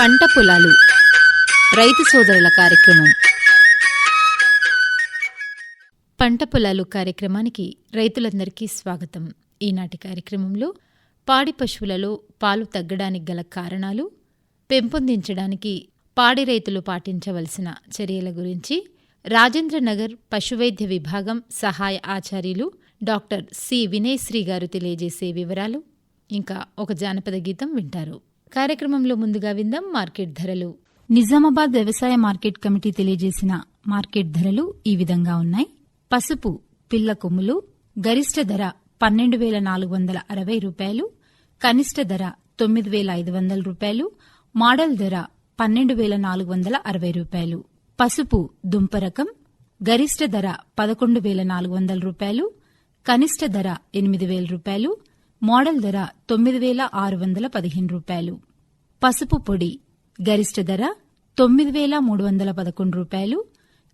పంట పొలాలు రైతు సోదరుల కార్యక్రమం. పంట పొలాలు కార్యక్రమానికి రైతులందరికీ స్వాగతం. ఈనాటి కార్యక్రమంలో పాడి పశువులలో పాలు తగ్గడానికి గల కారణాలు, పెంపొందించడానికి పాడి రైతులు పాటించవలసిన చర్యల గురించి రాజేంద్రనగర్ పశువైద్య విభాగం సహాయ ఆచార్యులు డాక్టర్ సి వినయశ్రీ గారు తెలియజేసే వివరాలు, ఇంకా ఒక జానపద గీతం వింటారు. కార్యక్రమంలో ముందుగా విందాం మార్కెట్ ధరలు. నిజామాబాద్ వ్యవసాయ మార్కెట్ కమిటీ తెలియజేసిన మార్కెట్ ధరలు ఈ విధంగా ఉన్నాయి. పసుపు పిల్ల కొమ్ములు గరిష్ట ధర 12,460 రూపాయలు, కనిష్ట ధర 9,500 రూపాయలు, మోడల్ ధర 12,460 రూపాయలు. పసుపు దుంప రకం గరిష్ట ధర 11,400 రూపాయలు, కనిష్ట ధర 8,000 రూపాయలు, మోడల్ ధర 9,615 రూపాయలు. పసుపు పొడి గరిష్ట ధర 9,311 రూపాయలు,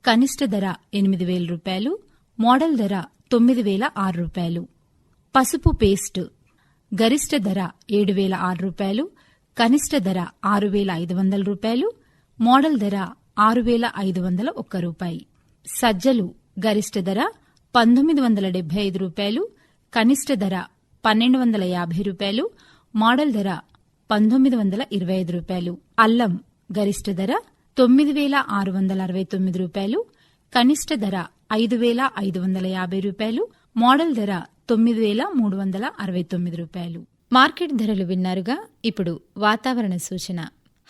కనిష్ట ధర 8,000 రూపాయలు, మోడల్ ధర 9,006 రూపాయలు. పసుపు పేస్ట్ గరిష్ట ధర 7,006 రూపాయలు, కనిష్ట ధర 6,500 రూపాయలు, మోడల్ ధర 6,501 రూపాయి. సజ్జలు గరిష్ట ధర 1,975 రూపాయలు, కనిష్ట ధర 1,250 రూపాయలు, మోడల్ ధర 1,925 రూపాయలు. అల్లం గరిష్ట ధర 9,669 రూపాయలు, కనిష్ట ధర 5,550 రూపాయలు, మోడల్ ధర 9,369 రూపాయలు. మార్కెట్ ధరలు విన్నారుగా. ఇప్పుడు వాతావరణ సూచన.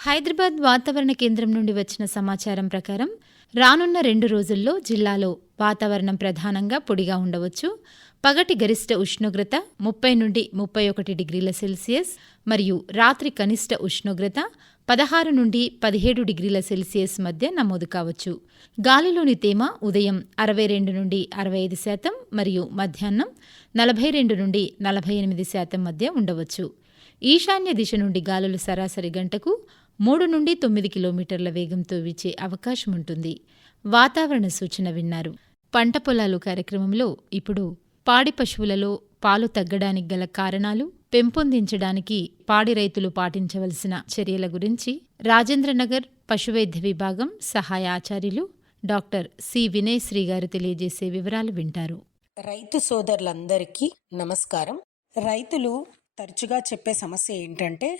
హైదరాబాద్ వాతావరణ కేంద్రం నుండి వచ్చిన సమాచారం ప్రకారం రానున్న 2 రోజుల్లో జిల్లాలో వాతావరణం ప్రధానంగా పొడిగా ఉండవచ్చు. పగటి గరిష్ట ఉష్ణోగ్రత 30 నుండి 31 డిగ్రీల సెల్సియస్ మరియు రాత్రి కనిష్ట ఉష్ణోగ్రత 16 నుండి 17 డిగ్రీల సెల్సియస్ మధ్య నమోదు కావచ్చు. గాలిలోని తేమ ఉదయం 62 నుండి 65% మరియు మధ్యాహ్నం 42 నుండి 48% మధ్య ఉండవచ్చు. ఈశాన్య దిశ నుండి గాలులు సరాసరి గంటకు 3 నుండి 9 కిలోమీటర్ల వేగంతో వీచే అవకాశం ఉంటుంది. వాతావరణ సూచన విన్నారు. పంట పొలాలు కార్యక్రమంలో ఇప్పుడు పాడి పశువులలో పాలు తగ్గడానికి గల కారణాలు, పెంపొందించడానికి పాడి రైతులు పాటించవలసిన చర్యల గురించి రాజేంద్రనగర్ పశువైద్య విభాగం సహాయ ఆచార్యులు డాక్టర్ సి వినయశ్రీ గారు తెలియజేసే వివరాలు వింటారు. రైతు సోదరులందరికీ నమస్కారం. రైతులు తరచుగా చెప్పే సమస్య ఏంటంటే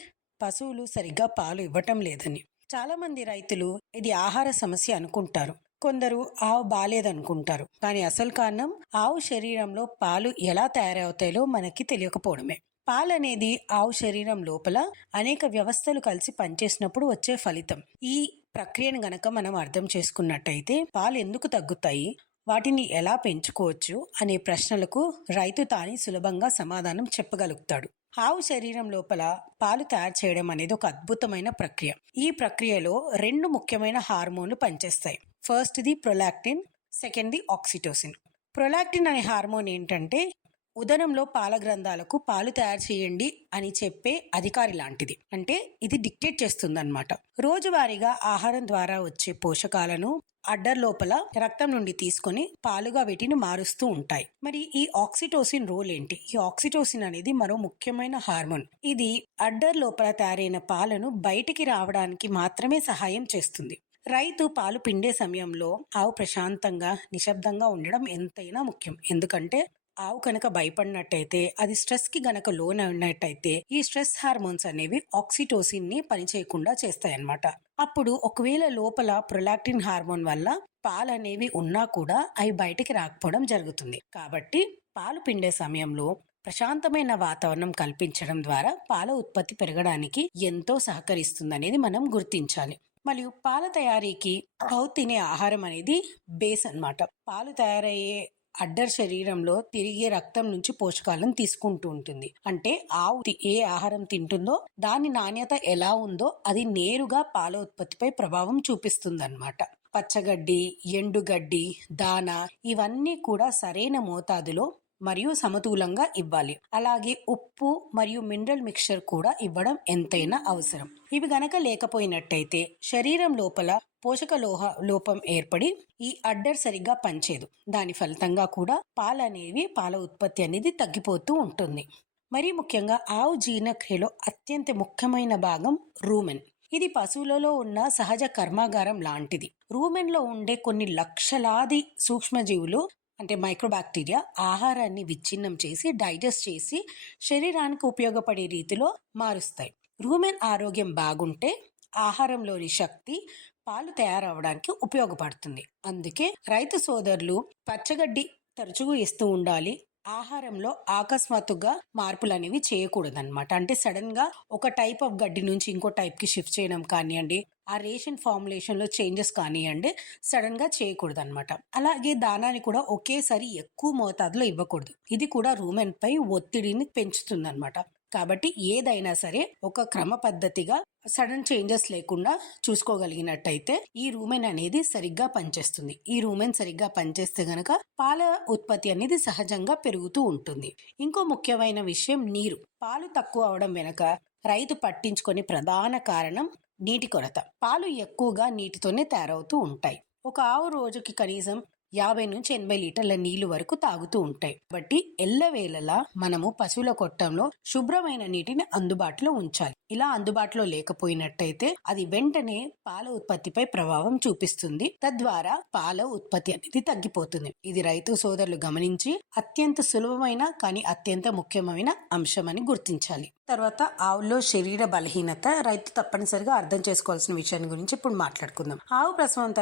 పశువులు సరిగ్గా పాలు ఇవ్వటం లేదని. చాలా మంది రైతులు ఇది ఆహార సమస్య అనుకుంటారు. కొందరు ఆవు బాలేదనుకుంటారు. కానీ అసలు కారణం ఆవు శరీరంలో పాలు ఎలా తయారవుతాయో మనకి తెలియకపోవడమే. పాలనేది ఆవు శరీరం లోపల అనేక వ్యవస్థలు కలిసి పనిచేసినప్పుడు వచ్చే ఫలితం. ఈ ప్రక్రియను గనక మనం అర్థం చేసుకున్నట్టయితే పాలు ఎందుకు తగ్గుతాయి, వాటిని ఎలా పెంచుకోవచ్చు అనే ప్రశ్నలకు రైతు తాని సులభంగా సమాధానం చెప్పగలుగుతాడు. ఆవు శరీరం లోపల పాలు తయారు చేయడం అనేది ఒక అద్భుతమైన ప్రక్రియ. ఈ ప్రక్రియలో 2 ముఖ్యమైన హార్మోన్లు పనిచేస్తాయి. First the prolactin, second the oxytocin. Prolactin అనే హార్మోన్ ఏంటంటే ఉదరంలో పాల గ్రంథాలకు పాలు తయారు చేయండి అని చెప్పే అధికారి లాంటిది. అంటే ఇది డిక్టేట్ చేస్తుంది అన్నమాట. రోజువారీగా ఆహారం ద్వారా వచ్చే పోషకాలను అడ్డర్ లోపల రక్తం నుండి తీసుకొని పాలుగా వీటిని మారుస్తూ ఉంటాయి. మరి ఈ ఆక్సిటోసిన్ రోల్ ఏంటి? ఈ ఆక్సిటోసిన్ అనేది మరో ముఖ్యమైన హార్మోన్. ఇది అడ్డర్ లోపల తయారైన పాలను బయటికి రావడానికి మాత్రమే సహాయం చేస్తుంది. రైతు పాలు పిండే సమయంలో ఆవు ప్రశాంతంగా నిశ్శబ్దంగా ఉండడం ఎంతైనా ముఖ్యం. ఎందుకంటే ఆవు కనుక భయపడినట్టయితే, అది స్ట్రెస్ కి గనక లోన్ అయినట్టయితే ఈ స్ట్రెస్ హార్మోన్స్ అనేవి ఆక్సిటోసిన్ ని పనిచేయకుండా చేస్తాయన్నమాట. అప్పుడు ఒకవేళ లోపల ప్రొలాక్టిన్ హార్మోన్ వల్ల పాలు అనేవి ఉన్నా కూడా అవి బయటికి రాకపోవడం జరుగుతుంది. కాబట్టి పాలు పిండే సమయంలో ప్రశాంతమైన వాతావరణం కల్పించడం ద్వారా పాల ఉత్పత్తి పెరగడానికి ఎంతో సహకరిస్తుందనేది మనం గుర్తించాలి. మరియు పాల తయారీకి ఆవు తినే ఆహారం అనేది బేస్ అన్నమాట. పాలు తయారయ్యే అడ్డర్ శరీరంలో తిరిగే రక్తం నుంచి పోషకాలను తీసుకుంటూ ఉంటుంది. అంటే ఆవు ఏ ఆహారం తింటుందో దాని నాణ్యత ఎలా ఉందో అది నేరుగా పాల ఉత్పత్తిపై ప్రభావం చూపిస్తుంది అన్నమాట. పచ్చగడ్డి, ఎండుగడ్డి, దానా ఇవన్నీ కూడా సరైన మోతాదులో మరియు సమతూలంగా ఇవ్వాలి. అలాగే ఉప్పు మరియు మినరల్ మిక్చర్ కూడా ఇవ్వడం ఎంతైనా అవసరం. ఇవి గనక లేకపోయినట్టయితే శరీరం లోపల పోషక లోపం ఏర్పడి ఈ అడ్డర్ సరిగ్గా పనిచేయదు. దాని ఫలితంగా కూడా పాల ఉత్పత్తి అనేది తగ్గిపోతూ ఉంటుంది. మరీ ముఖ్యంగా ఆవు జీర్ణక్రియలో అత్యంత ముఖ్యమైన భాగం రూమెన్. ఇది పశువులలో ఉన్న సహజ కర్మాగారం లాంటిది. రూమెన్లో ఉండే కొన్ని లక్షలాది సూక్ష్మజీవులు అంటే మైక్రోబాక్టీరియా ఆహారాన్ని విచ్ఛిన్నం చేసి డైజెస్ట్ చేసి శరీరానికి ఉపయోగపడే రీతిలో మారుస్తాయి. రూమెన్ ఆరోగ్యం బాగుంటే ఆహారంలోని శక్తి పాలు తయారవడానికి ఉపయోగపడుతుంది. అందుకే రైతు సోదరులు పచ్చగడ్డి తరచుగా ఇస్తూ ఉండాలి. ఆహారంలో అకస్మాత్తుగా మార్పులు అనేవి చేయకూడదన్నమాట. అంటే సడన్ గా ఒక టైప్ ఆఫ్ గడ్డి నుంచి ఇంకో టైప్ కి షిఫ్ట్ చేయడం కానివ్వండి, ఆ రేషన్ ఫార్ములేషన్ లో చేంజెస్ కానివ్వండి, సడన్ గా చేయకూడదు అనమాట. అలాగే దానాన్ని కూడా ఒకేసారి ఎక్కువ మోతాదులో ఇవ్వకూడదు. ఇది కూడా రూమెన్ పై ఒత్తిడిని పెంచుతుంది అనమాట. కాబట్టి ఏదైనా సరే ఒక క్రమ పద్ధతిగా సడన్ చేంజెస్ లేకుండా చూసుకోగలిగినట్టయితే ఈ రూమెన్ అనేది సరిగ్గా పనిచేస్తుంది. ఈ రూమెన్ సరిగ్గా పనిచేస్తే గనక పాల ఉత్పత్తి అనేది సహజంగా పెరుగుతూ ఉంటుంది. ఇంకో ముఖ్యమైన విషయం నీరు. పాలు తక్కువ అవడం వెనక రైతు పట్టించుకొని ప్రధాన కారణం నీటి కొరత. పాలు ఎక్కువగా నీటితోనే తయారవుతూ ఉంటాయి. ఒక ఆవు రోజుకి కనీసం 50 నుంచి 80 లీటర్ల నీళ్లు వరకు తాగుతూ ఉంటాయి. కాబట్టి ఎల్లవేళలా మనము పశువుల కొట్టంలో శుభ్రమైన నీటిని అందుబాటులో ఉంచాలి. ఇలా అందుబాటులో లేకపోయినట్టయితే అది వెంటనే పాల ఉత్పత్తిపై ప్రభావం చూపిస్తుంది. తద్వారా పాల ఉత్పత్తి అనేది తగ్గిపోతుంది. ఇది రైతు సోదరులు గమనించి అత్యంత సులభమైన కానీ అత్యంత ముఖ్యమైన అంశం అని గుర్తించాలి. తర్వాత ఆవులో శరీర బలహీనత రైతు తప్పనిసరిగా అర్థం చేసుకోవాల్సిన విషయాన్ని గురించి ఇప్పుడు మాట్లాడుకుందాం. ఆవు ప్రసవం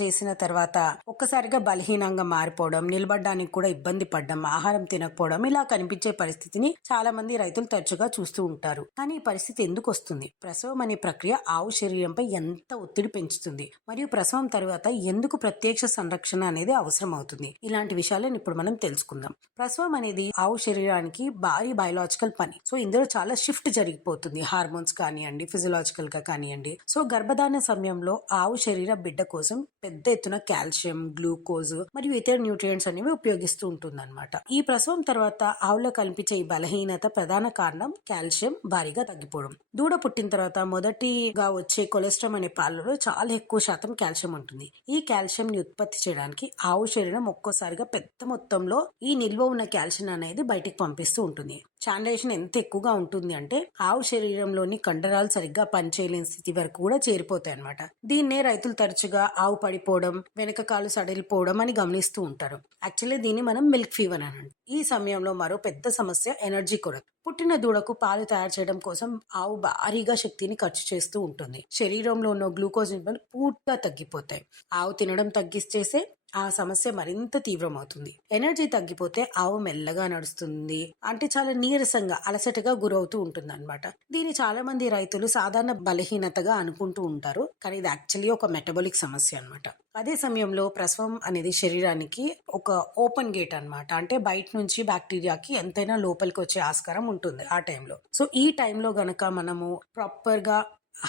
చేసిన తర్వాత ఒక్కసారిగా బలహీనంగా మారిపోవడం, నిలబడడానికి కూడా ఇబ్బంది పడడం, ఆహారం తినకపోవడం ఇలా కనిపించే పరిస్థితిని చాలా మంది రైతులు తరచుగా చూస్తూ ఉంటారు. కానీ ఈ పరిస్థితి ఎందుకు వస్తుంది? ప్రసవం అనే ప్రక్రియ ఆవు శరీరంపై ఎంత ఒత్తిడి పెంచుతుంది మరియు ప్రసవం తర్వాత ఎందుకు ప్రత్యక్ష సంరక్షణ అనేది అవసరం అవుతుంది? ఇలాంటి విషయాలను ఇప్పుడు మనం తెలుసుకుందాం. ప్రసవం అనేది ఆవు శరీరానికి భారీ బయోలాజికల్ పని. సో ఇందులో చాలా షిఫ్ట్ జరిగిపోతుంది. హార్మోన్స్ కానివ్వండి, ఫిజియలాజికల్ గా కానివ్వండి. సో గర్భధారణ సమయంలో ఆవు శరీర బిడ్డ కోసం పెద్ద ఎత్తున కాల్షియం, గ్లూకోజ్ మరియు ఇతర న్యూట్రియంట్స్ అనేవి ఉపయోగిస్తూ ఉంటుంది అనమాట. ఈ ప్రసవం తర్వాత ఆవులో కనిపించే ఈ బలహీనత ప్రధాన కారణం కాల్షియం భారీగా తగ్గిపోవడం. దూడ పుట్టిన తర్వాత మొదటిగా వచ్చే కొలెస్ట్రాల్ అనే పాలలో చాలా ఎక్కువ శాతం కాల్షియం ఉంటుంది. ఈ కాల్షియం ని ఉత్పత్తి చేయడానికి ఆవు శరీరం ఒక్కోసారిగా పెద్ద మొత్తంలో ఈ నిల్వ ఉన్న కాల్షియం అనేది బయటికి పంపిస్తూ ఉంటుంది. చాండేషన్ ఎంత ఎక్కువగా ఉంటుంది అంటే ఆవు శరీరంలోని కండరాలు సరిగ్గా పనిచేయలేని స్థితి వరకు కూడా చేరిపోతాయి అనమాట. దీన్నే రైతులు తరచుగా ఆవు పడిపోవడం, వెనక కాలు సడలిపోవడం అని గమనిస్తూ ఉంటారు. యాక్చువల్లీ దీన్ని మనం మిల్క్ ఫీవర్ అని అంటాం. ఈ సమయంలో మరో పెద్ద సమస్య ఎనర్జీ కొరత. పుట్టిన దూడకు పాలు తయారు చేయడం కోసం ఆవు భారీగా శక్తిని ఖర్చు చేస్తూ ఉంటుంది. శరీరంలో ఉన్న గ్లూకోజ్ నిల్వలు పూర్తిగా తగ్గిపోతాయి. ఆవు తినడం తగ్గిస్తే ఆ సమస్య మరింత తీవ్రమవుతుంది. ఎనర్జీ తగ్గిపోతే ఆవు మెల్లగా నడుస్తుంది, అంటే చాలా నీరసంగా అలసటగా గురవుతూ ఉంటుంది అనమాట. దీన్ని చాలా మంది రైతులు సాధారణ బలహీనతగా అనుకుంటూ ఉంటారు, కానీ ఇది యాక్చువల్లీ ఒక మెటబాలిక్ సమస్య అనమాట. అదే సమయంలో ప్రసవం అనేది శరీరానికి ఒక ఓపెన్ గేట్ అన్నమాట. అంటే బయట నుంచి బ్యాక్టీరియాకి ఎంతైనా లోపలికి వచ్చే ఆస్కారం ఉంటుంది ఆ టైంలో. సో ఈ టైంలో గనక మనము ప్రాపర్ గా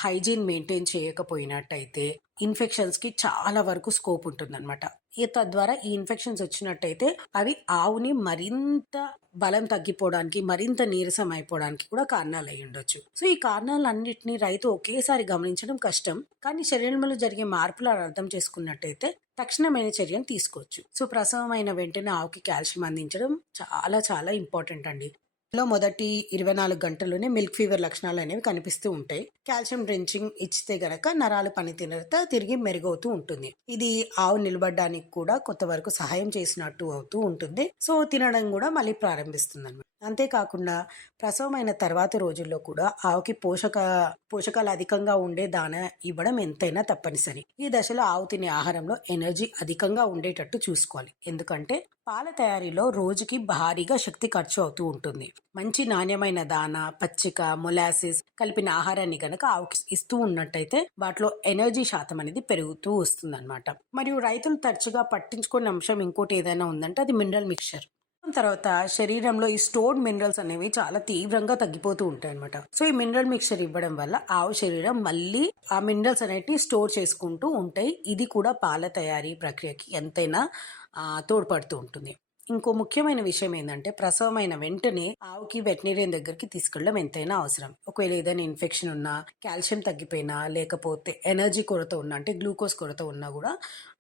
హైజీన్ మెయింటైన్ చేయకపోయినట్టయితే ఇన్ఫెక్షన్స్ కి చాలా వరకు స్కోప్ ఉంటుంది అనమాట. తద్వారా ఈ ఇన్ఫెక్షన్స్ వచ్చినట్టయితే అవి ఆవుని మరింత బలం తగ్గిపోవడానికి, మరింత నీరసం అయిపోవడానికి కూడా కారణాలు అయి ఉండొచ్చు. సో ఈ కారణాలన్నింటినీ రైతు ఒకేసారి గమనించడం కష్టం, కానీ శరీరంలో జరిగే మార్పులు అర్థం చేసుకున్నట్టయితే తక్షణమైన చర్యను తీసుకోవచ్చు. సో ప్రసవం అయిన వెంటనే ఆవుకి కాల్షియం అందించడం చాలా చాలా ఇంపార్టెంట్ అండి. మొదటి 24 గంటల్లోనే మిల్క్ ఫీవర్ లక్షణాలు అనేవి కనిపిస్తూ ఉంటాయి. కాల్షియం డ్రించింగ్ ఇచ్చితే గనక నరాల పనితీరుత తిరిగి మెరుగవుతూ ఉంటుంది. ఇది ఆవు నిలబడడానికి కూడా కొంతవరకు సహాయం చేసినట్టు అవుతూ ఉంటుంది. సో తినడం కూడా మళ్ళీ ప్రారంభిస్తుంది అనమాట. అంతేకాకుండా ప్రసవమైన తర్వాత రోజుల్లో కూడా ఆవుకి పోషకాలు అధికంగా ఉండే దాన ఇవ్వడం ఎంతైనా తప్పనిసరి. ఈ దశలో ఆవు తినే ఆహారంలో ఎనర్జీ అధికంగా ఉండేటట్టు చూసుకోవాలి. ఎందుకంటే పాల తయారీలో రోజుకి భారీగా శక్తి ఖర్చు అవుతూ ఉంటుంది. మంచి నాణ్యమైన దాన, పచ్చిక, మొలాసిస్ కలిపిన ఆహారాన్ని గనక ఆవుకి ఇస్తూ ఉన్నట్టయితే వాటిలో ఎనర్జీ శాతం అనేది పెరుగుతూ వస్తుంది అనమాట. మరియు రైతులు తరచుగా పట్టించుకునే అంశం ఇంకోటి ఏదైనా ఉందంటే అది మినరల్ మిక్చర్. తర్వాత శరీరంలో ఈ స్టోర్డ్ మినరల్స్ అనేవి చాలా తీవ్రంగా తగ్గిపోతూ ఉంటాయి అనమాట. సో ఈ మినరల్ మిక్చర్ ఇవ్వడం వల్ల ఆవు శరీరం మళ్ళీ ఆ మినరల్స్ అనేటివి స్టోర్ చేసుకుంటూ ఉంటాయి. ఇది కూడా పాల తయారీ ప్రక్రియకి ఎంతైనా తోడ్పడుతూ ఉంటుంది. ఇంకో ముఖ్యమైన విషయం ఏంటంటే ప్రసవమైన వెంటనే ఆవుకి వెటనరీయన్ దగ్గరికి తీసుకెళ్ళడం ఎంతైనా అవసరం. ఒకవేళ ఏదైనా ఇన్ఫెక్షన్ ఉన్నా, కాల్షియం తగ్గిపోయినా, లేకపోతే ఎనర్జీ కొరత ఉన్నా, అంటే గ్లూకోజ్ కొరత ఉన్నా కూడా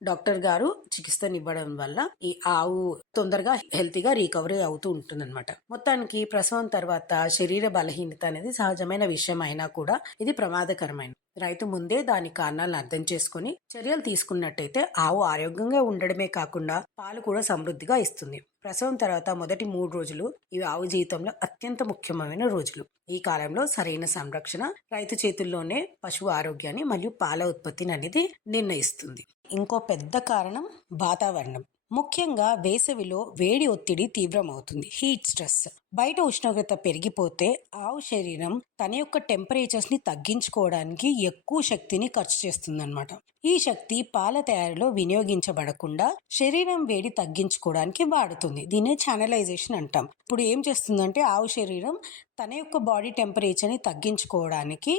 డాక్టర్ గారు చికిత్సనివ్వడం వల్ల ఈ ఆవు తొందరగా హెల్తీగా రికవరీ అవుతూ ఉంటుంది అనమాట. మొత్తానికి ప్రసవం తర్వాత శరీర బలహీనత అనేది సహజమైన విషయం అయినా కూడా ఇది ప్రమాదకరమైన. రైతు ముందే దాని కారణాలను అర్థం చేసుకుని చర్యలు తీసుకున్నట్టయితే ఆవు ఆరోగ్యంగా ఉండడమే కాకుండా పాలు కూడా సమృద్ధిగా ఇస్తుంది. ప్రసవం తర్వాత మొదటి 3 రోజులు ఇవి ఆవు జీవితంలో అత్యంత ముఖ్యమైన రోజులు. ఈ కాలంలో సరైన సంరక్షణ రైతు చేతుల్లోనే పశువు ఆరోగ్యాన్ని మరియు పాల ఉత్పత్తిని అనేది నిర్ణయిస్తుంది. ఇంకో పెద్ద కారణం వాతావరణం. ముఖ్యంగా వేసవిలో వేడి ఒత్తిడి తీవ్రమవుతుంది, హీట్ స్ట్రెస్. బయట ఉష్ణోగ్రత పెరిగిపోతే ఆవు శరీరం తన యొక్క టెంపరేచర్స్ ని తగ్గించుకోవడానికి ఎక్కువ శక్తిని ఖర్చు చేస్తుందన్నమాట. ఈ శక్తి పాల తయారీలో వినియోగించబడకుండా శరీరం వేడి తగ్గించుకోవడానికి వాడుతుంది. దీన్నే ఛానలైజేషన్ అంటాం. ఇప్పుడు ఏం చేస్తుందంటే ఆవు శరీరం తన యొక్క బాడీ టెంపరేచర్ ని తగ్గించుకోవడానికి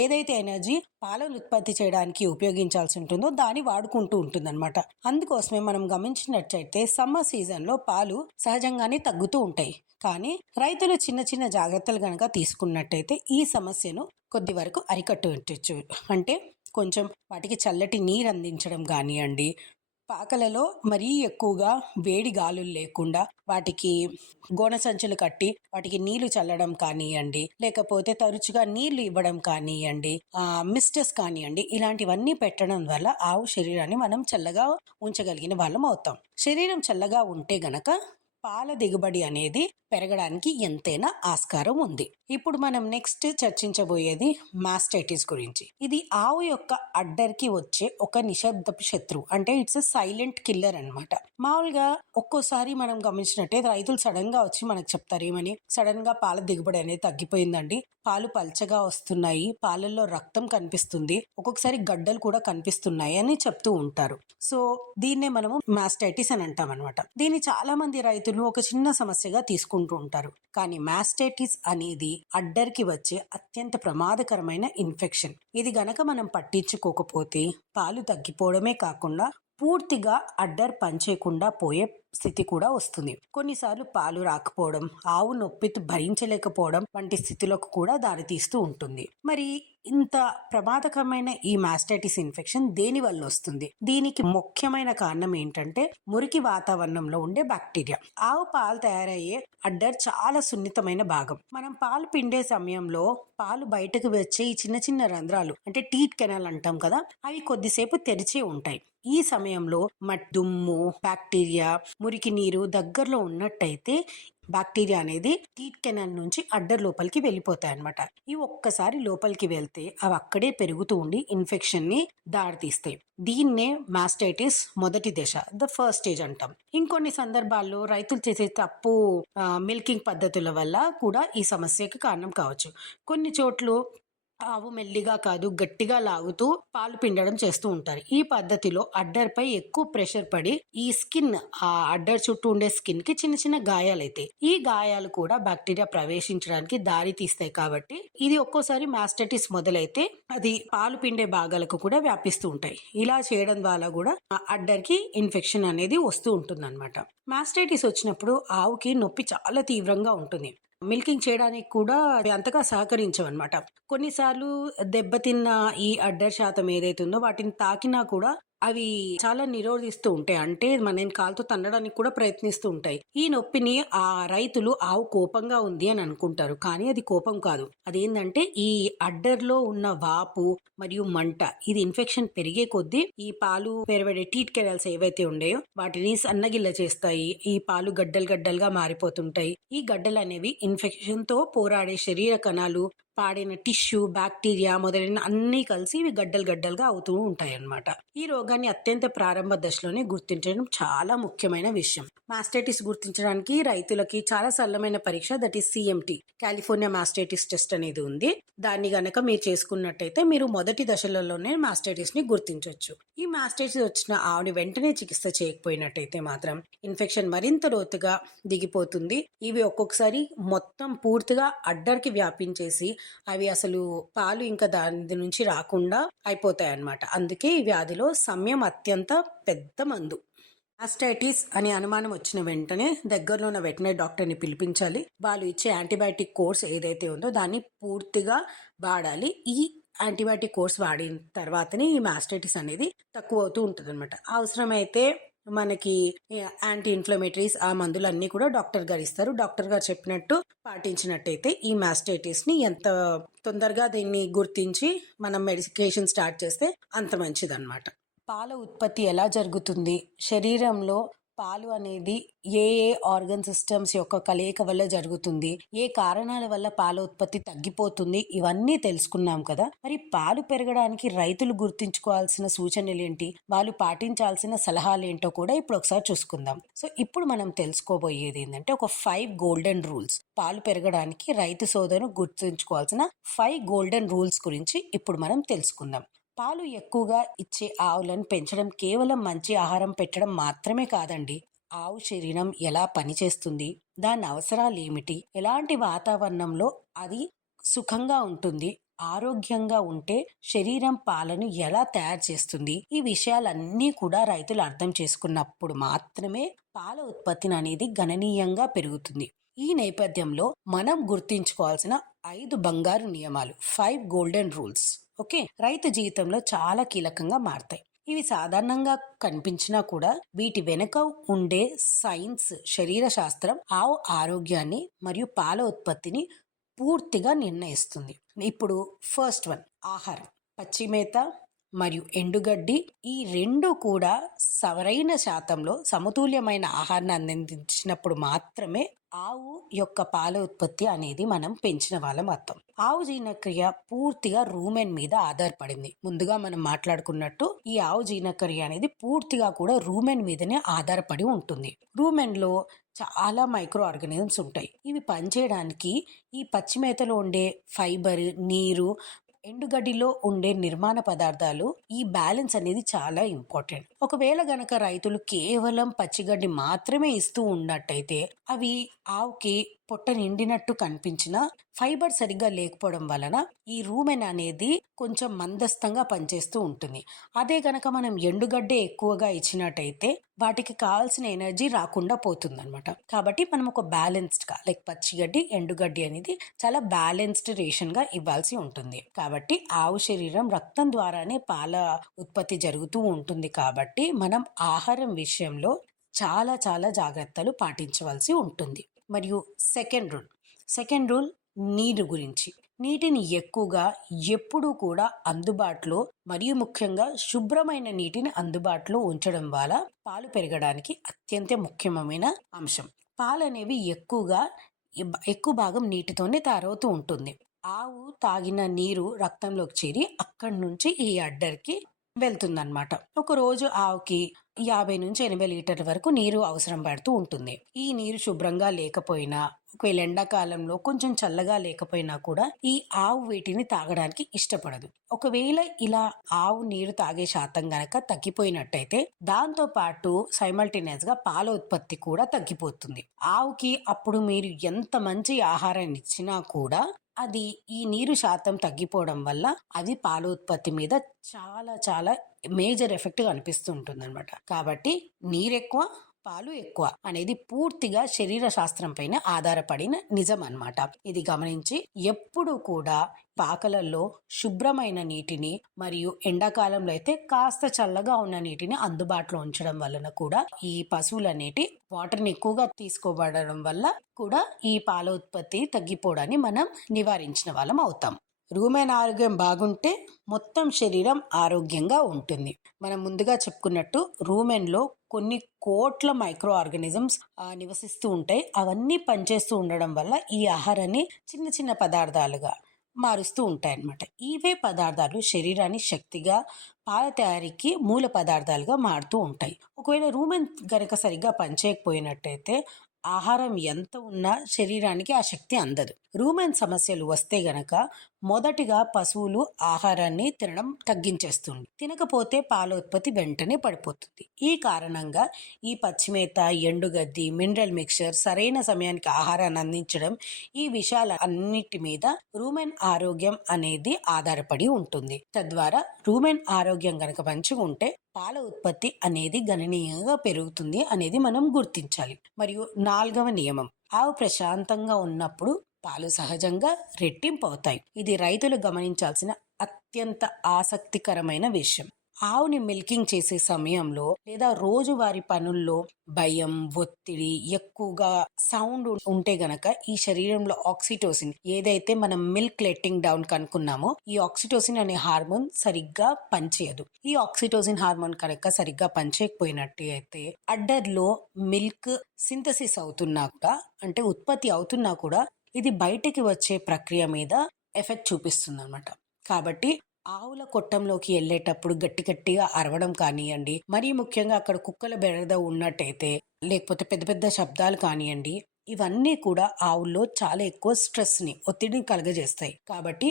ఏదైతే ఎనర్జీ పాలను ఉత్పత్తి చేయడానికి ఉపయోగించాల్సి ఉంటుందో దాన్ని వాడుకుంటూ ఉంటుంది అనమాట. అందుకోసమే మనం గమనించినట్లయితే సమ్మర్ సీజన్ లో పాలు సహజంగానే తగ్గుతూ ఉంటాయి. కానీ రైతులు చిన్న చిన్న జాగ్రత్తలు గనక తీసుకున్నట్టయితే ఈ సమస్యను కొద్ది వరకు అరికట్టవచ్చు. అంటే కొంచెం వాటికి చల్లటి నీరు అందించడం కానివ్వండి, పాకలలో మరీ ఎక్కువగా వేడి గాలులు లేకుండా వాటికి గోన సంచులు కట్టి వాటికి నీళ్లు చల్లడం కానివ్వండి, లేకపోతే తరచుగా నీళ్లు ఇవ్వడం కానివ్వండి, మిస్టర్స్ కానివ్వండి, ఇలాంటివన్నీ పెట్టడం వల్ల ఆవు శరీరాన్ని మనం చల్లగా ఉంచగలిగిన వాళ్ళం అవుతాం. శరీరం చల్లగా ఉంటే గనక పాల దిగుబడి అనేది పెరగడానికి ఎంతైనా ఆస్కారం ఉంది. ఇప్పుడు మనం నెక్స్ట్ చర్చించబోయేది మాస్టైటిస్ గురించి. ఇది ఆవు యొక్క అడ్డర్కి వచ్చే ఒక నిశ్శబ్దపు శత్రువు. అంటే ఇట్స్ సైలెంట్ కిల్లర్ అన్నమాట. మామూలుగా ఒక్కోసారి మనం గమనించినట్టే రైతులు సడన్ గా వచ్చి మనకు చెప్తారు ఏమని, సడన్ గా పాల దిగుబడి అనేది తగ్గిపోయిందండి, పాలు పల్చగా వస్తున్నాయి, పాలల్లో రక్తం కనిపిస్తుంది, ఒక్కొక్కసారి గడ్డలు కూడా కనిపిస్తున్నాయి అని చెప్తూ ఉంటారు. సో దీన్నే మనము మాస్టైటిస్ అని అంటాం అనమాట. దీన్ని చాలా మంది రైతులు ఒక చిన్న సమస్యగా తీసుకుంటూ ఉంటారు. కానీ మాస్టైటిస్ అనేది అడ్డర్కి వచ్చే అత్యంత ప్రమాదకరమైన ఇన్ఫెక్షన్. ఇది గనక మనం పట్టించుకోకపోతే పాలు తగ్గిపోవడమే కాకుండా పూర్తిగా అడ్డర్ పనిచేయకుండా పోయే స్థితి కూడా వస్తుంది. కొన్నిసార్లు పాలు రాకపోవడం, ఆవు నొప్పి భరించలేకపోవడం వంటి స్థితిలోకి కూడా దారితీస్తూ ఉంటుంది. మరి ఇంత ప్రమాదకరమైన ఈ మాస్టైటిస్ ఇన్ఫెక్షన్ దేని వల్ల వస్తుంది? దీనికి ముఖ్యమైన కారణం ఏంటంటే మురికి వాతావరణంలో ఉండే బ్యాక్టీరియా. ఆవు పాలు తయారయ్యే అడ్డర్ చాలా సున్నితమైన భాగం. మనం పాలు పిండే సమయంలో పాలు బయటకు వచ్చే ఈ చిన్న చిన్న రంధ్రాలు అంటే టీట్ కెనాల్ అంటాం కదా, అవి కొద్దిసేపు తెరిచే ఉంటాయి. ఈ సమయంలో దుమ్ము, బ్యాక్టీరియా, మురికి నీరు దగ్గరలో ఉన్నట్టయితే బ్యాక్టీరియా అనేది టీట్ కెనాల్ నుంచి అడ్డర్ లోపలికి వెళ్ళిపోతాయి అన్నమాట. ఇవి ఒక్కసారి లోపలికి వెళ్తే అవి అక్కడే పెరుగుతూ ఉండి ఇన్ఫెక్షన్ ని దారితీస్తాయి. దీన్నే మాస్టైటిస్ మొదటి దశ, ద ఫస్ట్ స్టేజ్ అంటాం. ఇంకొన్ని సందర్భాల్లో రైతులు చేసే తప్పు మిల్కింగ్ పద్ధతుల వల్ల కూడా ఈ సమస్యకి కారణం కావచ్చు. కొన్ని చోట్ల ఆవు మెల్లిగా కాదు గట్టిగా లాగుతూ పాలు పిండడం చేస్తూ ఉంటారు. ఈ పద్ధతిలో అడ్డర్ పై ఎక్కువ ప్రెషర్ పడి ఈ స్కిన్, ఆ అడ్డర్ చుట్టూ ఉండే స్కిన్ కి చిన్న చిన్న గాయాలైతాయి. ఈ గాయాలు కూడా బ్యాక్టీరియా ప్రవేశించడానికి దారి తీస్తాయి. కాబట్టి ఇది ఒక్కోసారి మాస్టైటిస్ మొదలైతే అది పాలు పిండే భాగాలకు కూడా వ్యాపిస్తూ ఉంటాయి. ఇలా చేయడం ద్వారా కూడా అడ్డర్ కి ఇన్ఫెక్షన్ అనేది వస్తూ ఉంటుంది అనమాట. మాస్టైటిస్ వచ్చినప్పుడు ఆవుకి నొప్పి చాలా తీవ్రంగా ఉంటుంది. మిల్కింగ్ చేయడానికి కూడా అంతగా సహకరించవన్నమాట. కొన్నిసార్లు దెబ్బతిన్న ఈ అడ్డర్ శాతం ఏదైతుందో వాటిని తాకినా కూడా అవి చాలా నిరోధిస్తూ ఉంటాయి. అంటే మనం కాలుతో తన్నడానికి కూడా ప్రయత్నిస్తూ ఉంటాయి. ఈ నొప్పిని ఆ రైతులు ఆవు కోపంగా ఉంది అని అనుకుంటారు. కానీ అది కోపం కాదు. అదేంటంటే ఈ అడ్డర్ లో ఉన్న వాపు మరియు మంట, ఇది ఇన్ఫెక్షన్ పెరిగే కొద్దీ ఈ పాలు పెరవడే టీట్ కెనాల్స్ ఏవైతే ఉన్నాయో వాటిని సన్నగిల్ల చేస్తాయి. ఈ పాలు గడ్డలు గడ్డలుగా మారిపోతుంటాయి. ఈ గడ్డలు అనేవి ఇన్ఫెక్షన్ తో పోరాడే శరీర కణాలు, పాడిన టిష్యూ, బ్యాక్టీరియా మొదలైన అన్ని కలిసి ఇవి గడ్డలు గడ్డలుగా అవుతూ ఉంటాయి అన్నమాట. ఈ రోగాన్ని అత్యంత ప్రారంభ దశలోనే గుర్తించడం చాలా ముఖ్యమైన విషయం. మాస్టైటిస్ గుర్తించడానికి రైతులకి చాలా సరళమైన పరీక్ష, that is CMT, California mastitis test అనేది ఉంది. దాన్ని గనక మీరు చేసుకున్నట్టయితే మీరు మొదటి దశలలోనే మాస్టైటిస్ ని గుర్తించవచ్చు. ఈ మాస్టైటిస్ వచ్చిన ఆవుని వెంటనే చికిత్స చేయకపోయినట్టయితే మాత్రం ఇన్ఫెక్షన్ మరింత లోతుగా దిగిపోతుంది. ఇవి ఒక్కొక్కసారి మొత్తం పూర్తిగా అడ్డర్కి వ్యాపించేసి అవి అసలు పాలు ఇంకా దాని నుంచి రాకుండా అయిపోతాయి అన్నమాట. అందుకే ఈ వ్యాధిలో సమయం అత్యంత పెద్ద మందు. మాస్టైటిస్ అనే అనుమానం వచ్చిన వెంటనే దగ్గరలో ఉన్న వెటనరీ డాక్టర్ని పిలిపించాలి. వాళ్ళు ఇచ్చే యాంటీబయాటిక్ కోర్స్ ఏదైతే ఉందో దాన్ని పూర్తిగా వాడాలి. ఈ యాంటీబయాటిక్ కోర్స్ వాడిన తర్వాతనే ఈ మాస్టైటిస్ అనేది తక్కువ అవుతూ ఉంటుంది అనమాట. అవసరమైతే మనకి యాంటీ ఇన్ఫ్లమేటరీస్ ఆ మందులు అన్నీ కూడా డాక్టర్ గారు ఇస్తారు. డాక్టర్ గారు చెప్పినట్టు పాటించినట్టయితే ఈ మాస్టైటిస్ ని ఎంత తొందరగా దీన్ని గుర్తించి మనం మెడికేషన్ స్టార్ట్ చేస్తే అంత మంచిదన్నమాట. పాల ఉత్పత్తి ఎలా జరుగుతుంది? శరీరంలో పాలు అనేది ఏ ఏ ఆర్గన్ సిస్టమ్స్ యొక్క కలయిక వల్ల జరుగుతుంది, ఏ కారణాల వల్ల పాల ఉత్పత్తి తగ్గిపోతుంది, ఇవన్నీ తెలుసుకున్నాం కదా. మరి పాలు పెరగడానికి రైతులు గుర్తించుకోవాల్సిన సూచనలు ఏంటి, వాళ్ళు పాటించాల్సిన సలహాలు ఏంటో కూడా ఇప్పుడు ఒకసారి చూసుకుందాం. సో ఇప్పుడు మనం తెలుసుకోబోయేది ఏంటంటే ఒక 5 గోల్డెన్ రూల్స్. పాలు పెరగడానికి రైతు సోదరు గుర్తుంచుకోవాల్సిన 5 గోల్డెన్ రూల్స్ గురించి ఇప్పుడు మనం తెలుసుకుందాం. పాలు ఎక్కువగా ఇచ్చే ఆవులను పెంచడం కేవలం మంచి ఆహారం పెట్టడం మాత్రమే కాదండి. ఆవు శరీరం ఎలా పనిచేస్తుంది, దాని అవసరాలు ఏమిటి, ఎలాంటి వాతావరణంలో అది సుఖంగా ఉంటుంది, ఆరోగ్యంగా ఉంటే శరీరం పాలను ఎలా తయారు చేస్తుంది, ఈ విషయాలన్నీ కూడా రైతులు అర్థం చేసుకున్నప్పుడు మాత్రమే పాల ఉత్పత్తిని అనేది గణనీయంగా పెరుగుతుంది. ఈ నేపథ్యంలో మనం గుర్తించుకోవాల్సిన 5 బంగారు నియమాలు, 5 గోల్డెన్ రూల్స్ ఓకే, రైతు జీవితంలో చాలా కీలకంగా మారతాయి. ఇవి సాధారణంగా కనిపించినా కూడా వీటి వెనుక ఉండే సైన్స్, శరీర శాస్త్రం ఆవు ఆరోగ్యాన్ని మరియు పాల ఉత్పత్తిని పూర్తిగా నిర్ణయిస్తుంది. ఇప్పుడు ఫస్ట్ వన్, ఆహారం. పచ్చి మేత మరియు ఎండుగడ్డి, ఈ రెండు కూడా సరైన శాతంలో సమతుల్యమైన ఆహారాన్ని అందించినప్పుడు మాత్రమే ఆవు యొక్క పాల ఉత్పత్తి అనేది మనం పెంచిన వాళ్ళం అర్థం. ఆవు జీర్ణక్రియ పూర్తిగా రూమెన్ మీద ఆధారపడింది. ముందుగా మనం మాట్లాడుకున్నట్టు ఈ ఆవు జీర్ణక్రియ అనేది పూర్తిగా కూడా రూమెన్ మీదనే ఆధారపడి ఉంటుంది. రూమెన్ లో చాలా మైక్రో ఆర్గానిజమ్స్ ఉంటాయి. ఇవి పనిచేయడానికి ఈ పచ్చి మేతలో ఉండే ఫైబర్, నీరు, ఎండుగడ్డిలో ఉండే నిర్మాణ పదార్థాలు, ఈ బ్యాలెన్స్ అనేది చాలా ఇంపార్టెంట్. ఒకవేళ గనక రైతులు కేవలం పచ్చిగడ్డి మాత్రమే ఇస్తూ ఉన్నట్టయితే అవి ఆవుకి పొట్ట నిండినట్టు కనిపించిన ఫైబర్ సరిగ్గా లేకపోవడం వలన ఈ రూమెన్ అనేది కొంచెం మందస్తంగా పనిచేస్తూ ఉంటుంది. అదే గనక మనం ఎండుగడ్డే ఎక్కువగా ఇచ్చినట్టయితే వాటికి కావాల్సిన ఎనర్జీ రాకుండా పోతుంది అనమాట. కాబట్టి మనం ఒక బ్యాలెన్స్డ్ గా లైక్ పచ్చిగడ్డి, ఎండుగడ్డి అనేది చాలా బ్యాలెన్స్డ్ రేషన్ గా ఇవ్వాల్సి ఉంటుంది. కాబట్టి ఆవు శరీరం రక్తం ద్వారానే పాల ఉత్పత్తి జరుగుతూ ఉంటుంది. కాబట్టి మనం ఆహారం విషయంలో చాలా చాలా జాగ్రత్తలు పాటించవలసి ఉంటుంది. మరియు సెకండ్ రూల్ నీరు గురించి. నీటిని ఎక్కువగా ఎప్పుడూ కూడా అందుబాటులో మరియు ముఖ్యంగా శుభ్రమైన నీటిని అందుబాటులో ఉంచడం వల్ల పాలు పెరగడానికి అత్యంత ముఖ్యమైన అంశం. పాలు అనేవి ఎక్కువ భాగం నీటితోనే తయారవుతూ ఉంటుంది. ఆవు తాగిన నీరు రక్తంలోకి చేరి అక్కడి నుంచి ఈ అడ్డర్కి వెళ్తుందన్నమాట. ఒక రోజు ఆవుకి 50 నుంచి 80 లీటర్ల వరకు నీరు అవసరం పడుతూ ఉంటుంది. ఈ నీరు శుభ్రంగా లేకపోయినా, ఒకవేళ ఎండాకాలంలో కొంచెం చల్లగా లేకపోయినా కూడా ఈ ఆవు వీటిని తాగడానికి ఇష్టపడదు. ఒకవేళ ఇలా ఆవు నీరు తాగే శాతం గనక తగ్గిపోయినట్టయితే దాంతో పాటు సైమల్టేనియస్ గా పాల ఉత్పత్తి కూడా తగ్గిపోతుంది. ఆవుకి అప్పుడు మీరు ఎంత మంచి ఆహారాన్ని ఇచ్చినా కూడా అది ఈ నీరు శాతం తగ్గిపోవడం వల్ల అది పాల ఉత్పత్తి మీద చాలా చాలా మేజర్ ఎఫెక్ట్ కనిపిస్తూ ఉంటుంది అనమాట. కాబట్టి నీరెక్కువ, పాలు ఎక్కువ అనేది పూర్తిగా శరీర శాస్త్రం పైన ఆధారపడిన నిజం అన్నమాట. ఇది గమనించి ఎప్పుడు కూడా పాకలలో శుభ్రమైన నీటిని మరియు ఎండాకాలంలో అయితే కాస్త చల్లగా ఉన్న నీటిని అందుబాటులో ఉంచడం వలన కూడా ఈ పశువులు అనేటి వాటర్ని ఎక్కువగా తీసుకోబడడం వల్ల కూడా ఈ పాల ఉత్పత్తి తగ్గిపోవడాన్ని మనం నివారించిన వాళ్ళం అవుతాం. రూమెన్ ఆరోగ్యం బాగుంటే మొత్తం శరీరం ఆరోగ్యంగా ఉంటుంది. మనం ముందుగా చెప్పుకున్నట్టు రూమెన్ లో కొన్ని కోట్ల మైక్రో ఆర్గానిజమ్స్ నివసిస్తూ ఉంటాయి. అవన్నీ పనిచేస్తూ ఉండడం వల్ల ఈ ఆహారాన్ని చిన్న చిన్న పదార్థాలుగా మారుస్తూ ఉంటాయి అన్నమాట. ఇవే పదార్థాలు శరీరాన్ని శక్తిగా, పాల తయారీకి మూల పదార్థాలుగా మారుతూ ఉంటాయి. ఒకవేళ రూమెన్ గనక సరిగ్గా పనిచేయకపోయినట్టయితే ఆహారం ఎంత ఉన్నా శరీరానికి ఆ శక్తి అందదు. రూమెన్ సమస్యలు వస్తే గనక మొదటిగా పశువులు ఆహారాన్ని తినడం తగ్గించేస్తుంది. తినకపోతే పాల ఉత్పత్తి వెంటనే పడిపోతుంది. ఈ కారణంగా ఈ పచ్చిమేత, ఎండుగడ్డి, మినరల్ మిక్చర్, సరైన సమయానికి ఆహారాన్ని అందించడం, ఈ విషయాల అన్నిటి మీద రూమెన్ ఆరోగ్యం అనేది ఆధారపడి ఉంటుంది. తద్వారా రూమెన్ ఆరోగ్యం గనక మంచిగా ఉంటే పాల ఉత్పత్తి అనేది గణనీయంగా పెరుగుతుంది అనేది మనం గుర్తించాలి. మరియు 4వ నియమం, ఆవు ప్రశాంతంగా ఉన్నప్పుడు పాలు సహజంగా రెట్టింపు అవుతాయి. ఇది రైతులు గమనించాల్సిన అత్యంత ఆసక్తికరమైన విషయం. ఆవుని మిల్కింగ్ చేసే సమయంలో లేదా రోజువారి పనుల్లో భయం, ఒత్తిడి, ఎక్కువగా సౌండ్ ఉంటే గనక ఈ శరీరంలో ఆక్సిటోసిన్ ఏదైతే మనం మిల్క్ లెట్టింగ్ డౌన్ కనుక్కున్నామో ఈ ఆక్సిటోసిన్ అనే హార్మోన్ సరిగ్గా పనిచేయదు. ఈ ఆక్సిటోసిన్ హార్మోన్ కనుక సరిగ్గా పనిచేయకపోయినట్టు అయితే అడ్డర్లో మిల్క్ సింథసిస్ అవుతున్నా కూడా, అంటే ఉత్పత్తి అవుతున్నా కూడా ఇది బయటికి వచ్చే ప్రక్రియ మీద ఎఫెక్ట్ చూపిస్తుంది అనమాట. కాబట్టి ఆవుల కొట్టంలోకి వెళ్ళేటప్పుడు గట్టి గట్టిగా అరవడం కానివ్వండి, మరీ ముఖ్యంగా అక్కడ కుక్కల బెడద ఉన్నట్టయితే, లేకపోతే పెద్ద పెద్ద శబ్దాలు కానివ్వండి, ఇవన్నీ కూడా ఆవుల్లో చాలా ఎక్కువ స్ట్రెస్ని, ఒత్తిడిని కలుగజేస్తాయి. కాబట్టి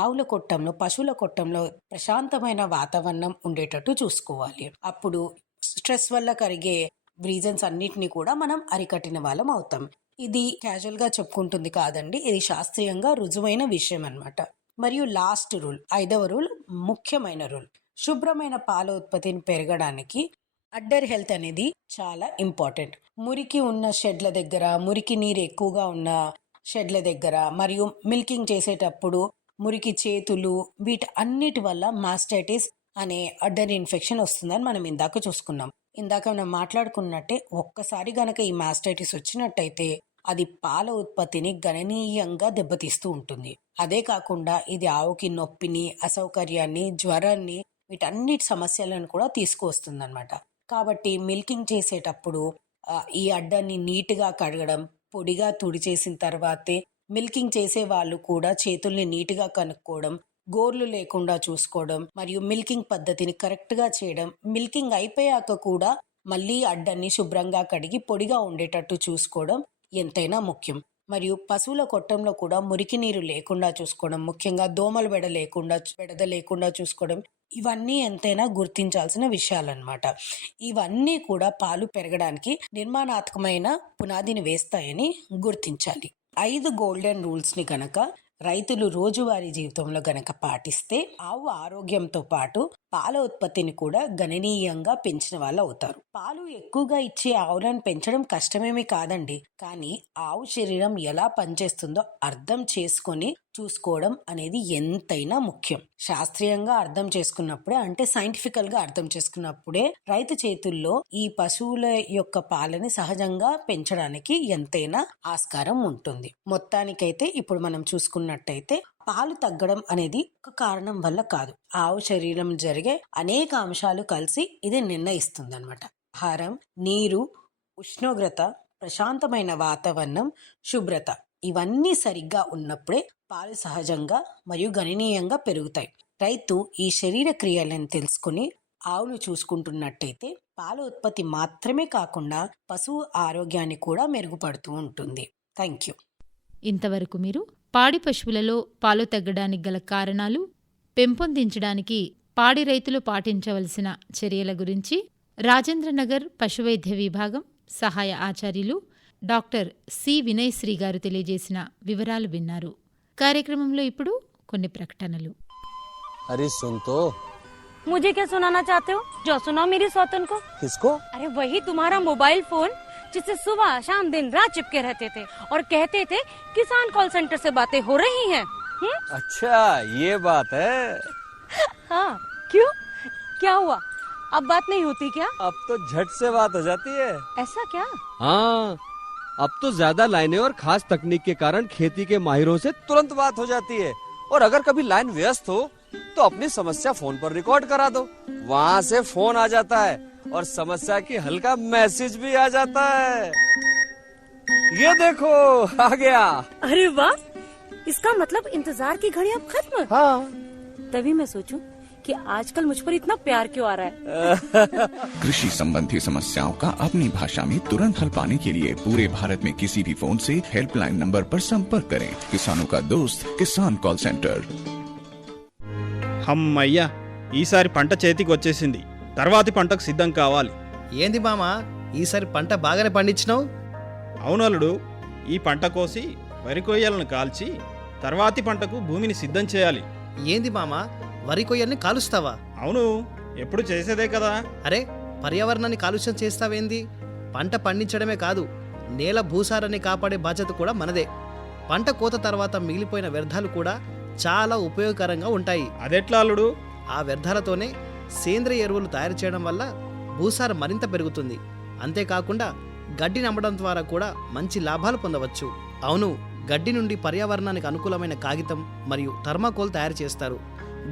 ఆవుల కొట్టంలో, పశువుల కొట్టంలో ప్రశాంతమైన వాతావరణం ఉండేటట్టు చూసుకోవాలి. అప్పుడు స్ట్రెస్ వల్ల కలిగే రీజన్స్ అన్నిటిని కూడా మనం అరికట్టిన వాళ్ళం అవుతాం. ఇది క్యాజువల్ గా చెప్పుకుంటుంది కాదండి, ఇది శాస్త్రీయంగా రుజువైన విషయం అన్నమాట. మరియు లాస్ట్ రూల్, 5వ రూల్, ముఖ్యమైన రూల్, శుభ్రమైన పాల ఉత్పత్తిని పెరగడానికి అడ్డర్ హెల్త్ అనేది చాలా ఇంపార్టెంట్. మురికి ఉన్న షెడ్ల దగ్గర, మురికి నీరు ఎక్కువగా ఉన్న షెడ్ల దగ్గర, మరియు మిల్కింగ్ చేసేటప్పుడు మురికి చేతులు, వీటి అన్నిటి వల్ల మాస్టైటిస్ అనే అడ్డర్ ఇన్ఫెక్షన్ వస్తుందని మనం ఇందాక చూసుకున్నాం. ఇందాక మనం మాట్లాడుకున్నట్టే ఒక్కసారి గనక ఈ మాస్టైటిస్ వచ్చినట్టయితే అది పాల ఉత్పత్తిని గణనీయంగా దెబ్బతీస్తూ ఉంటుంది. అదే కాకుండా ఇది ఆవుకి నొప్పిని, అసౌకర్యాన్ని, జ్వరాన్ని, వీటన్నిటి సమస్యలను కూడా తీసుకువస్తుందన్నమాట. కాబట్టి మిల్కింగ్ చేసేటప్పుడు ఈ అడ్డర్ని నీట్గా కడగడం, పొడిగా తుడిచేసిన తర్వాతే మిల్కింగ్ చేసే వాళ్ళు కూడా చేతుల్ని నీట్గా కనుక్కోవడం, గోర్లు లేకుండా చూసుకోవడం, మరియు మిల్కింగ్ పద్ధతిని కరెక్ట్గా చేయడం, మిల్కింగ్ అయిపోయాక కూడా మళ్ళీ అడ్డన్ని శుభ్రంగా కడిగి పొడిగా ఉండేటట్టు చూసుకోవడం ఎంతైనా ముఖ్యం. మరియు పశువుల కొట్టంలో కూడా మురికి నీరు లేకుండా చూసుకోవడం, ముఖ్యంగా దోమల బెడద లేకుండా చూసుకోవడం, ఇవన్నీ ఎంతైనా గుర్తించాల్సిన విషయాలన్నమాట. ఇవన్నీ కూడా పాలు పెరగడానికి నిర్మాణాత్మకమైన పునాదిని వేస్తాయని గుర్తించాలి. 5 గోల్డెన్ రూల్స్ ని గనక రైతులు రోజువారీ జీవితంలో గనక పాటిస్తే ఆవు ఆరోగ్యంతో పాటు పాల ఉత్పత్తిని కూడా గణనీయంగా పెంచిన వాళ్ళు అవుతారు. పాలు ఎక్కువగా ఇచ్చే ఆవులను పెంచడం కష్టమేమీ కాదండి, కానీ ఆవు శరీరం ఎలా పనిచేస్తుందో అర్థం చేసుకొని చూసుకోవడం అనేది ఎంతైనా ముఖ్యం. శాస్త్రీయంగా అర్థం చేసుకున్నప్పుడే, అంటే సైంటిఫికల్ గా అర్థం చేసుకున్నప్పుడే రైతు చేతుల్లో ఈ పశువుల యొక్క పాలని సహజంగా పెంచడానికి ఎంతైనా ఆస్కారం ఉంటుంది. మొత్తానికైతే ఇప్పుడు మనం చూసుకున్నట్టయితే పాలు తగ్గడం అనేది ఒక కారణం వల్ల కాదు, ఆవు శరీరం జరిగే అనేక అంశాలు కలిసి ఇది నిర్ణయిస్తుంది అనమాట. ఆహారం, నీరు, ఉష్ణోగ్రత, ప్రశాంతమైన వాతావరణం, శుభ్రత, ఇవన్నీ సరిగ్గా ఉన్నప్పుడే పాలు సహజంగా మరియు గణనీయంగా పెరుగుతాయి. రైతు ఈ శరీర క్రియలను తెలుసుకుని ఆవును చూసుకుంటున్నట్టయితే పాల ఉత్పత్తి మాత్రమే కాకుండా పశువు ఆరోగ్యాన్ని కూడా మెరుగుపడుతూ ఉంటుంది. Thank you. ఇంతవరకు మీరు పాడి పశువులలో పాలు తగ్గడానికి గల కారణాలు, పెంపొందించడానికి పాడి రైతులు పాటించవలసిన చర్యల గురించి రాజేంద్రనగర్ పశువైద్య విభాగం సహాయ ఆచార్యులు డాక్టర్ సి. వినయశ్రీ గారు తెలియజేసిన వివరాలు విన్నారు. కార్యక్రమంలో ఇప్పుడు కొన్ని ప్రకటనలు. अरे सुन तो। मुझे क्या सुनाना चाहते हो? जो सुनाओ मेरी सौतन को। किसको? अरे वही तुम्हारा मोबाइल फोन जिससे सुबह शाम दिन रात चिपके रहते थे और कहते थे किसान कॉल सेंटर से बातें हो रही हैं। अच्छा ये बात है। हाँ क्यों, क्या हुआ? अब बात नहीं होती क्या? अब तो झट से बात हो जाती है। ऐसा क्या? हाँ, अब तो ज्यादा लाइनें और खास तकनीक के कारण खेती के माहिरों से तुरंत बात हो जाती है। और अगर कभी लाइन व्यस्त हो तो अपनी समस्या फोन पर रिकॉर्ड करा दो, वहाँ से फोन आ जाता है और समस्या की हल का मैसेज भी आ जाता है। ये देखो आ गया। अरे वाह, इसका मतलब इंतजार की घड़ी अब खत्म। हाँ। तभी मैं सोचूं कि आजकल मुझ पर इतना प्यार क्यों आ रहा है। कृषि संबंधी समस्याओं का अपनी भाषा में तुरंत हल पाने के लिए पूरे भारत में किसी भी फोन से हेल्पलाइन नंबर पर संपर्क करें। किसानों का दोस्त किसान कॉल सेंटर। హమ్మయ్యా, ఈసారి పంట చేతికి వచ్చేసింది. తర్వాతి పంటకు సిద్ధం కావాలి. ఏంది మామా, ఈసారి పంట బాగానే పండించినావు? అవునలుడు, ఈ పంట కోసి వరి కొయ్యలను కాల్చి తర్వాతి పంటకు భూమిని సిద్ధం చేయాలి. ఏంది మామా, వరి కొయ్యల్ని కాలుస్తావా? అవును, ఎప్పుడు చేసేదే కదా. అరే, పర్యావరణాన్ని కాలుష్యం చేస్తావేంది? పంట పండించడమే కాదు, నేల భూసారాన్ని కాపాడే బాధ్యత కూడా మనదే. పంట కోత తర్వాత మిగిలిపోయిన వ్యర్థాలు కూడా చాలా ఉపయోగకరంగా ఉంటాయి. అదెట్లా అల్లుడు? ఆ వ్యర్థాలతోనే సేంద్రియ ఎరువులు తయారు చేయడం వల్ల భూసారం మరింత పెరుగుతుంది. అంతేకాకుండా గడ్డిని అమ్మడం ద్వారా కూడా మంచి లాభాలు పొందవచ్చు. అవును, గడ్డి నుండి పర్యావరణానికి అనుకూలమైన కాగితం మరియు థర్మాకోల్ తయారు చేస్తారు.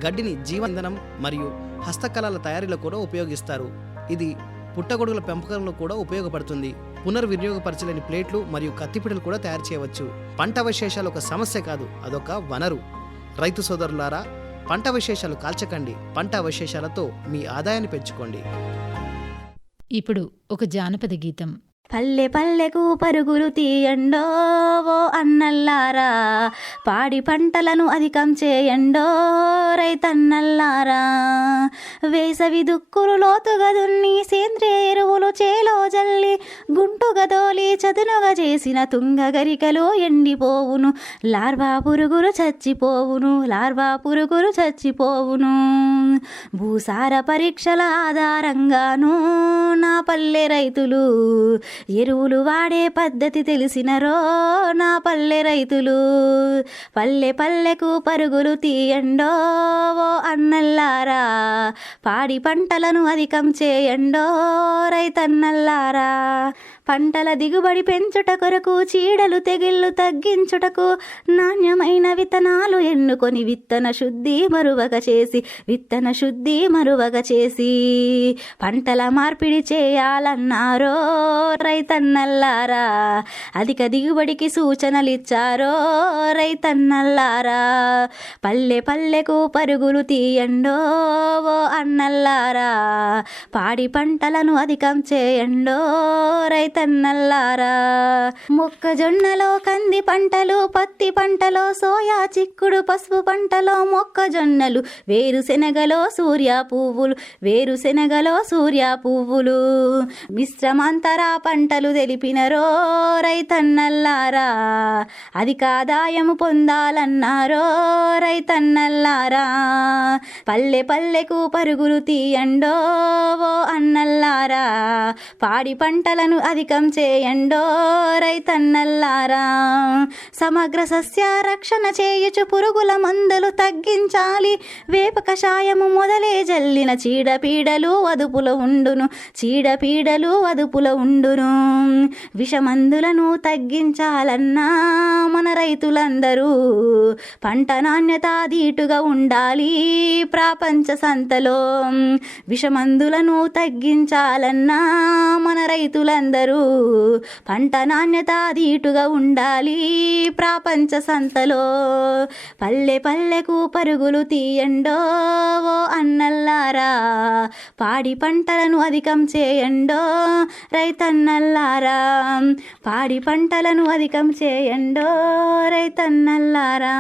గడ్డిని జీవ ఇంధనం మరియు హస్తకళల తయారీలో కూడా ఉపయోగిస్తారు. ఇది పుట్టగొడుగుల పెంపకంలో కూడా ఉపయోగపడుతుంది. పునర్వినియోగపరచలేని ప్లేట్లు మరియు కత్తిపీటలు కూడా తయారు చేయవచ్చు. పంట అవశేషాలు ఒక సమస్య కాదు, అదొక వనరు. రైతు సోదరులారా, పంట అవశేషాలు కాల్చకండి. పంట అవశేషాలతో మీ ఆదాయాన్ని పెంచుకోండి. ఇప్పుడు ఒక జానపద గీతం. పల్లె పల్లెకు పరుగులు తీయండో ఓ అన్నల్లారా, పాడి పంటలను అధికం చేయండో రైతన్నల్లారా. వేసవి దుక్కులు లోతుగా దున్ని సేంద్రియ ఎరువులు చేలో జల్లి గుంటుగా దోలి చదునుగా చేసిన తుంగగరికలు ఎండిపోవును. లార్వా పురుగులు చచ్చిపోవును, లార్వా పురుగులు చచ్చిపోవును. భూసార పరీక్షల ఆధారంగాను నా పల్లె రైతులు ఎరువులు వాడే పద్ధతి తెలిసినరో నా పల్లె రైతులు. పల్లె పల్లెకు పరుగులు తీయండో ఓ అన్నల్లారా, పాడి పంటలను అధికం చేయండో రైతన్నల్లారా. పంటల దిగుబడి పెంచుట కొరకు చీడలు తెగిళ్ళు తగ్గించుటకు నాణ్యమైన విత్తనాలు ఎన్నుకొని విత్తన శుద్ధి మరువగ చేసి పంటల మార్పిడి చేయాలన్నారో రైతన్నల్లారా. అధిక దిగుబడికి సూచనలిచ్చారో రైతన్నల్లారా. పల్లె పల్లెకు పరుగులు తీయండో ఓ అన్నల్లారా, పాడి పంటలను అధికం చేయండో రైతన్నల్లారా. మొక్కజొన్నలో కంది పంటలు, పత్తి పంటలో సోయా చిక్కుడు, పసుపు పంటలో మొక్కజొన్నలు, వేరుశెనగలో సూర్య పువ్వులు మిశ్రమాంతర పంటలు తెలిపినరో రైతన్నల్లారా. అధిక ఆదాయము పొందాలన్నారో రైతన్నల్లారా. పల్లె పల్లెకు పరుగులు తీయండో ఓ అన్నల్లారా, పాడి పంటలను అధికం చేయండో రైతన్నల్లారా. సమగ్ర సస్య రక్షణ చేయుచు పురుగుల మందులు తగ్గించాలి. వేప కషాయము మొదలే జల్లిన చీడపీడలు అదుపులో ఉండును. విషమందులను తగ్గించాలన్నా మన రైతులందరూ పంట నాణ్యత దీటుగా ఉండాలి. ప్రపంచ సంతలో విషమందులను తగ్గించాలన్నా మన రైతులందరూ పంట నాణ్యత దీటుగా ఉండాలి. ప్రపంచ సంతలో పల్లె పల్లెకు పరుగులు తీయండో ఓ అన్నల్లారా, పాడి పంటలను అధికం చేయండో రైతన్నల్లారా. పాడి పంటలను అధికం చేయండో రైతన్నల్లారా.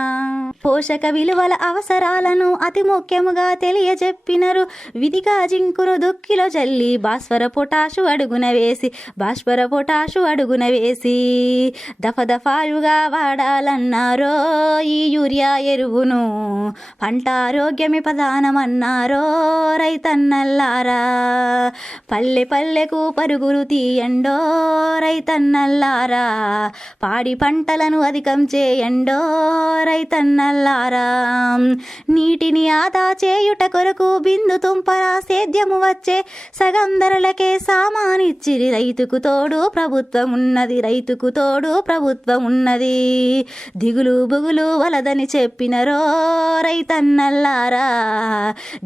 పోషక విలువల అవసరాలను అతి ముఖ్యముగా తెలియజెప్పినరు. విధిగా జింకును దుక్కిలో జల్లి భాస్వర పొటాషు అడుగున వేసి దఫదఫాలుగా వాడాలన్నారో ఈ యూరియా ఎరువును. పంట ఆరోగ్యమే ప్రధానమన్నారో రైతన్నల్లారా. పల్లె పల్లెకు పరుగులు తీయండో రైతన్నల్లారా, పాడి పంటలను అధికం చేయండో రైతన్నల్లారా. నీటిని ఆదా చేయుట కొరకు బిందు తుంపర సేద్యము వచ్చే సగం ధరలకే సామానిచ్చిరి. రైతుకు తోడు ప్రభుత్వం ఉన్నది. దిగులు బుగులు వలదని చెప్పినరో రైతన్నల్లారా.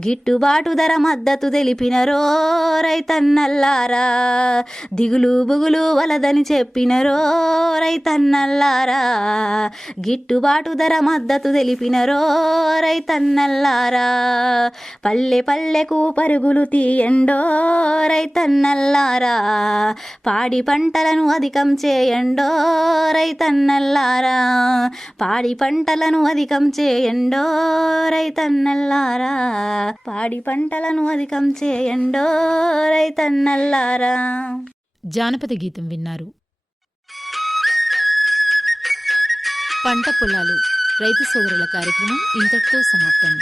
గిట్టుబాటు ధర మద్దతు తెలిపినరో రైతన్నల్లారా. దిగులు బుగులు వలదని చెప్పినరో రైతన్నల్లారా. గిట్టుబాటు ధర మద్దతు తెలిపినరో రైతన్నల్లారా. పల్లె పల్లెకు పరుగులు తీయండో రైతన్నల్లారా, పాడి పంటలను అధికం చేయండో రైతన్నల్లారా. పాడి పంటలను అధికం చేయండో రైతన్నల్లారా. పాడి పంటలను అధికం చేయండో రైతన్నల్లారా. జానపద గీతం విన్నారు. పంట పొలాలు రైతు సోదరుల కార్యక్రమం ఇంతటితో సమాప్తం.